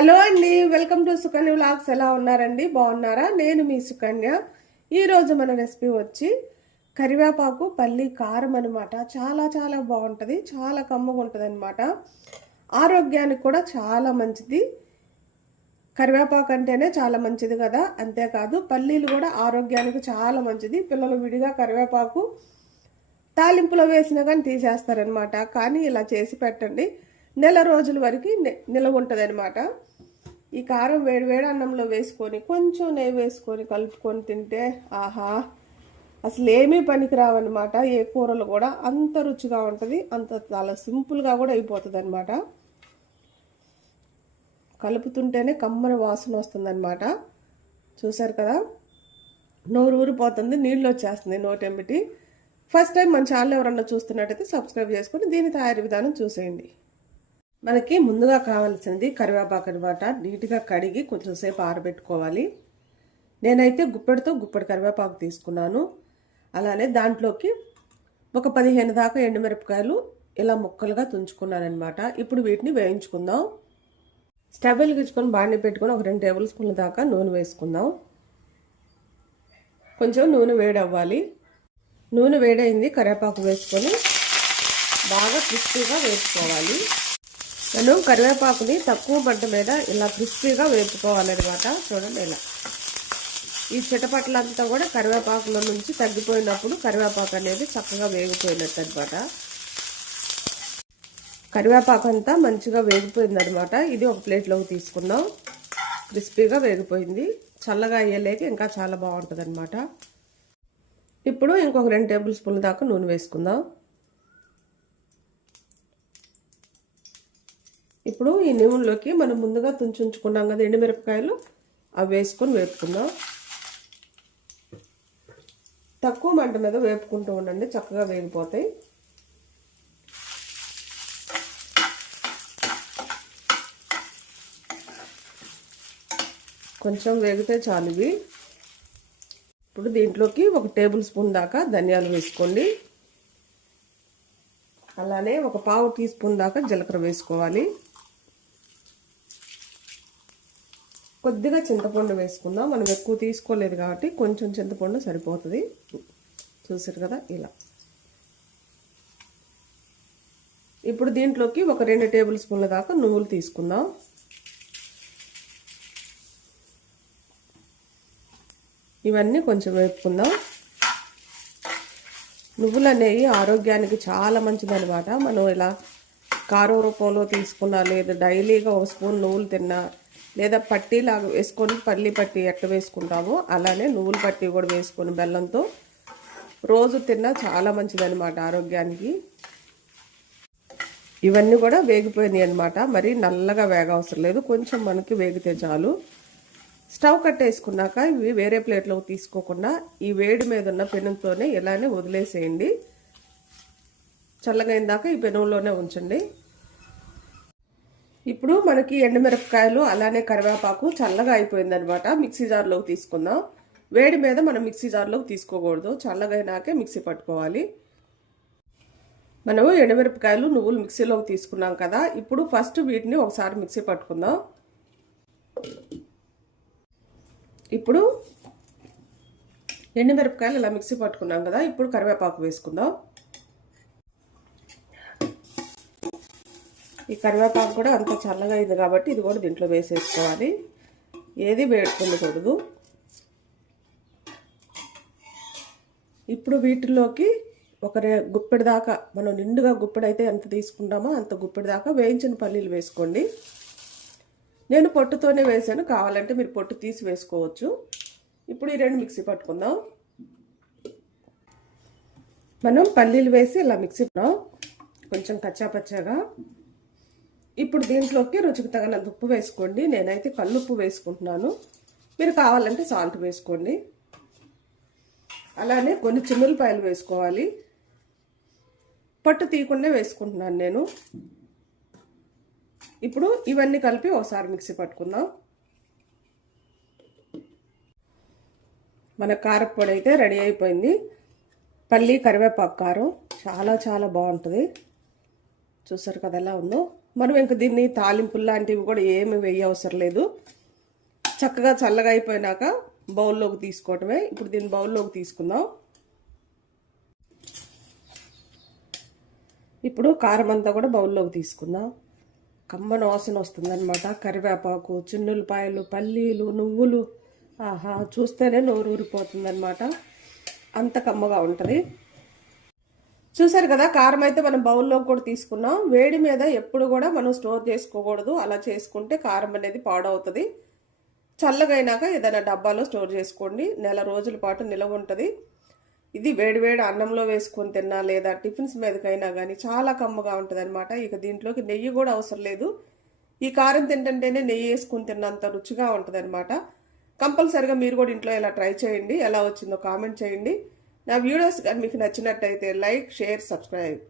Hello అండి welcome to Sukanya vlogs. ఎలా ఉన్నారండి? బాగున్నారా? నేను మీ సుకన్య. ఈరోజు మన రెసిపీ వచ్చి కరివేపాకు పల్లి కారం అనమాట చాలా చాలా బాగుంటుంది. చాలా కమ్మగా ఉంటుంది అనమాట ఆరోగ్యానికి కూడా చాలా మంచిది. కరివేపాకు అంటేనే చాలా మంచిది కదా? అంతేకాదు పల్లీలు కూడా ఆరోగ్యానికి చాలా మంచిది. పిల్లలు విడిగా కరివేపాకు తాలింపులో వేసినా కానీ తీసేస్తారనమాట కానీ ఇలా చేసి పెట్టండి. నెల రోజుల వరకు నిలవ ఉంటుంది అనమాట ఈ కారం వేడి వేడి అన్నంలో వేసుకొని కొంచెం నెయ్యి వేసుకొని కలుపుకొని తింటే ఆహా అసలు ఏమీ పనికిరావన్నమాట ఏ కూరలు కూడా అంత రుచిగా ఉంటుంది అంత చాలా సింపుల్గా కూడా అయిపోతుంది అనమాట కలుపుతుంటేనే కమ్మని వాసన వస్తుందన్నమాట. చూసారు కదా? నోరు ఊరిపోతుంది నీళ్ళు వచ్చేస్తుంది నోటెంబిటి ఫస్ట్ టైం మన ఛానల్ ఎవరన్నా చూస్తున్నట్టయితే సబ్స్క్రైబ్ చేసుకొని దీని తయారీ విధానం చూసేయండి. మనకి ముందుగా కావాల్సింది కరివేపాకు అనమాట నీట్గా కడిగి కొంచెం సేపు ఆరబెట్టుకోవాలి. నేనైతే గుప్పెడితో గుప్పెడు కరివేపాకు తీసుకున్నాను. అలానే దాంట్లోకి ఒక పదిహేను దాకా ఎండుమిరపకాయలు ఇలా ముక్కలుగా తుంచుకున్నానమాట ఇప్పుడు వీటిని వేయించుకుందాం. స్టవ్ వెలిగించుకొని బాండి పెట్టుకొని ఒక రెండు టేబుల్ స్పూన్ల దాకా నూనె వేసుకుందాం. కొంచెం నూనె వేడవ్వాలి. నూనె వేడైంది కరివేపాకు వేసుకొని బాగా క్రిస్పీగా వేసుకోవాలి. నేను కరివేపాకుని తక్కువ మంట మీద ఇలా క్రిస్పీగా వేపుకోవాలన్నమాట. చూడండి ఇలా. ఈ చిటపట్లంతా కూడా కరివేపాకులో నుంచి తగ్గిపోయినప్పుడు కరివేపాకు అనేది చక్కగా వేగిపోయినట్టు అనమాట కరివేపాకు అంతా మంచిగా వేగిపోయిందనమాట ఇది ఒక ప్లేట్లోకి తీసుకుందాం క్రిస్పీగా వేగిపోయింది. చల్లగా అయ్యేలేక ఇంకా చాలా బాగుంటుంది ఇప్పుడు ఇంకొక రెండు టేబుల్ స్పూన్ల దాకా నూనె వేసుకుందాం. ఇప్పుడు ఈ నూనెలోకి మనం ముందుగా తుంచుకున్నాం కదా ఎండుమిరపకాయలు అవి వేసుకొని వేపుకుందాం. తక్కువ మంట మీద వేపుకుంటూ ఉండండి చక్కగా వేగిపోతాయి. కొంచెం వేగితే చాలు ఇవి. ఇప్పుడు దీంట్లోకి ఒక టేబుల్ స్పూన్ దాకా ధనియాలు వేసుకోండి. అలానే ఒక పావు టీ స్పూన్ దాకా జీలకర్ర వేసుకోవాలి. కొద్దిగా చింతపండు వేసుకుందాం. మనం ఎక్కువ తీసుకోలేదు కాబట్టి కొంచెం చింతపండు సరిపోతుంది. చూసారు కదా ఇలా. ఇప్పుడు దీంట్లోకి ఒక రెండు టేబుల్ స్పూన్ల దాకా నువ్వులు తీసుకుందాం. ఇవన్నీ కొంచెం వేపుకుందాం. నువ్వులు అనేవి ఆరోగ్యానికి చాలా మంచిదనమాట మనం ఇలా కారం రూపంలో తీసుకున్నా లేదా డైలీగా ఒక స్పూన్ నువ్వులు తిన్నా లేదా పట్టీలాగా వేసుకొని పల్లి పట్టి ఎట్ట వేసుకుంటామో అలానే నువ్వుల పట్టి కూడా వేసుకొని బెల్లంతో రోజు తిన్నా చాలా మంచిదనమాట ఆరోగ్యానికి. ఇవన్నీ కూడా వేగిపోయినాయి అనమాట మరి నల్లగా వేగ అవసరం లేదు. కొంచెం మనకి వేగితే చాలు. స్టవ్ కట్టేసుకున్నాక ఇవి వేరే ప్లేట్లోకి తీసుకోకుండా ఈ వేడి మీద ఉన్న పెనంతోనే ఇలానే వదిలేసేయండి. చల్లగా దాకా ఈ పెనంలోనే ఉంచండి. ఇప్పుడు మనకి ఎండుమిరపకాయలు అలానే కరివేపాకు చల్లగా అయిపోయిందనమాట మిక్సీ జార్లోకి తీసుకుందాం. వేడి మీద మనం మిక్సీ జార్లోకి తీసుకోకూడదు. చల్లగా అయినాకే మిక్సీ పట్టుకోవాలి. మనము ఎండుమిరపకాయలు నువ్వులు మిక్సీలోకి తీసుకున్నాం కదా. ఇప్పుడు ఫస్ట్ వీటిని ఒకసారి మిక్సీ పట్టుకుందాం. ఇప్పుడు ఎండుమిరపకాయలు ఇలా మిక్సీ పట్టుకున్నాం కదా. ఇప్పుడు కరివేపాకు వేసుకుందాం. ఈ కరివేపాకు కూడా అంత చల్లగా అయింది కాబట్టి ఇది కూడా దీంట్లో వేసేసుకోవాలి. ఏది వేడుకుండకూడదు ఇప్పుడు వీటిలోకి ఒక రే గుప్పెడి దాకా మనం నిండుగా గుప్పెడైతే ఎంత తీసుకుంటామో అంత గుప్పెడి దాకా వేయించిన పల్లీలు వేసుకోండి. నేను పొట్టుతోనే వేసాను కావాలంటే మీరు పొట్టు తీసి వేసుకోవచ్చు. ఇప్పుడు ఈ రెండు మిక్సీ పట్టుకుందాం. మనం పల్లీలు వేసి ఇలా మిక్సీ కొంచెం కచ్చాపచ్చాగా. ఇప్పుడు దీంట్లోకి రుచికి తగినంత ఉప్పు వేసుకోండి. నేనైతే కల్లుప్పు వేసుకుంటున్నాను. మీరు కావాలంటే సాల్ట్ వేసుకోండి. అలానే కొన్ని చిన్నులపాయలు వేసుకోవాలి. పట్టు తీయకుండా వేసుకుంటున్నాను నేను. ఇప్పుడు ఇవన్నీ కలిపి ఒకసారి మిక్సీ పట్టుకుందాం. మన కారపొడి అయితే రెడీ అయిపోయింది. పల్లి కరివేపాకు కారం చాలా చాలా బాగుంటుంది. చూసారు కదా ఎలా ఉందో? మనం ఇంక దీన్ని తాలింపులు లాంటివి కూడా ఏమి వేయవసరం లేదు. చక్కగా చల్లగా అయిపోయినాక బౌల్లోకి తీసుకోవటమే. ఇప్పుడు దీన్ని బౌల్లోకి తీసుకుందాం. ఇప్పుడు కారం అంతా కూడా బౌల్లోకి తీసుకుందాం. కమ్మన వాసన వస్తుందన్నమాట. కరివేపాకు చిన్నులపాయలు పల్లీలు నువ్వులు. ఆహా చూస్తేనే నోరు ఊరిపోతుందన్నమాట అంత కమ్మగా ఉంటుంది. చూసారు కదా కారం అయితే మనం బౌల్లో కూడా తీసుకున్నాం. వేడి మీద ఎప్పుడు కూడా మనం స్టోర్ చేసుకోకూడదు. అలా చేసుకుంటే కారం అనేది పాడవుతుంది. చల్లగైనాక ఏదైనా డబ్బాలో స్టోర్ చేసుకోండి. నెల రోజుల పాటు నిలవ ఉంటుంది. ఇది వేడివేడి అన్నంలో వేసుకొని తిన్నా లేదా టిఫిన్స్ మీదకైనా కానీ చాలా కమ్మగా ఉంటుంది అనమాట ఇక దీంట్లోకి నెయ్యి కూడా అవసరం లేదు. ఈ కారం తింటుంటేనే నెయ్యి వేసుకుని తిన్నంత రుచిగా ఉంటుంది అనమాట కంపల్సరిగా మీరు కూడా ఇంట్లో ఇలా ట్రై చేయండి. ఎలా వచ్చిందో కామెంట్ చేయండి. నా వీడియోస్ కానీ మీకు నచ్చినట్టయితే లైక్ షేర్ సబ్స్క్రైబ్.